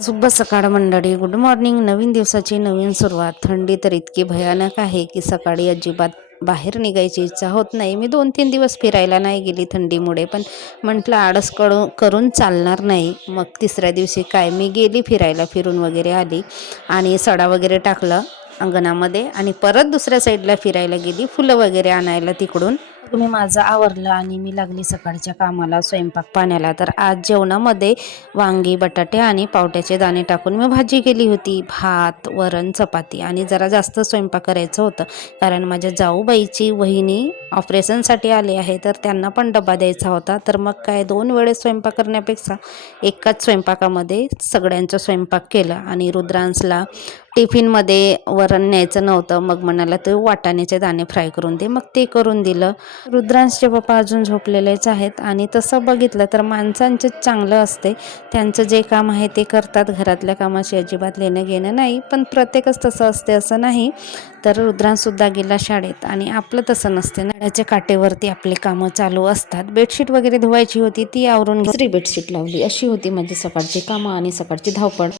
शुभ सकाळ मंडळी, गुड मॉर्निंग. नवीन दिवसाची नवीन सुरुवात. थंडी तर इतकी भयानक आहे की सकाळी अजिबात बाहेर निघायची इच्छा होत नाही. मी 2-3 दिवस फिरायला नाही गेली थंडीमुळे, पण म्हटलं आळस करून चालणार नाही. मग तिसऱ्या दिवशी काय मी गेली फिरायला, फिरून वगैरे आली आणि सडा वगैरे टाकला अंगणामध्ये आणि परत दुसऱ्या साईडला फिरायला गेली, फुलं वगैरे आणायला तिकडून. मी माझं आवरलं आणि मी लागली सकाळच्या कामाला, स्वयंपाक पाण्याला. तर आज जेवणामध्ये वांगी, बटाटे आणि पावट्याचे दाणे टाकून मी भाजी केली होती. भात, वरण, चपाती आणि जरा जास्त स्वयंपाक करायचं होतं, कारण माझ्या जाऊबाईची वहिनी ऑपरेशनसाठी आली आहे, तर त्यांना पण डबा द्यायचा होता. तर मग काय 2 वेळेस स्वयंपाक करण्यापेक्षा एकाच स्वयंपाकामध्ये सगळ्यांचा स्वयंपाक केला. आणि रुद्रांशला टिफिनमध्ये वरण न्यायचं नव्हतं, मग म्हणाला तो वाटाण्याचे दाणे फ्राय करून दे, मग ते करून दिलं. रुद्रांशचे पप्पा अजून झोपलेलेच आहेत आणि तसं बघितलं तर माणसांचं चांगलं असते, त्यांचं जे काम आहे ते करतात, घरातल्या कामाशी अजिबात लेणं घेणं नाही. पण प्रत्येकच तसं असते असं नाही. तर रुद्रांशसुद्धा गेला शाळेत आणि आपलं तसं नसते, नळ्याच्या काटेवरती आपले कामं चालू असतात. बेडशीट वगैरे धुवायची होती, ती आवरून दुसरी बेडशीट लावली. अशी होती माझी सकाळची कामं आणि सकाळची धावपळ.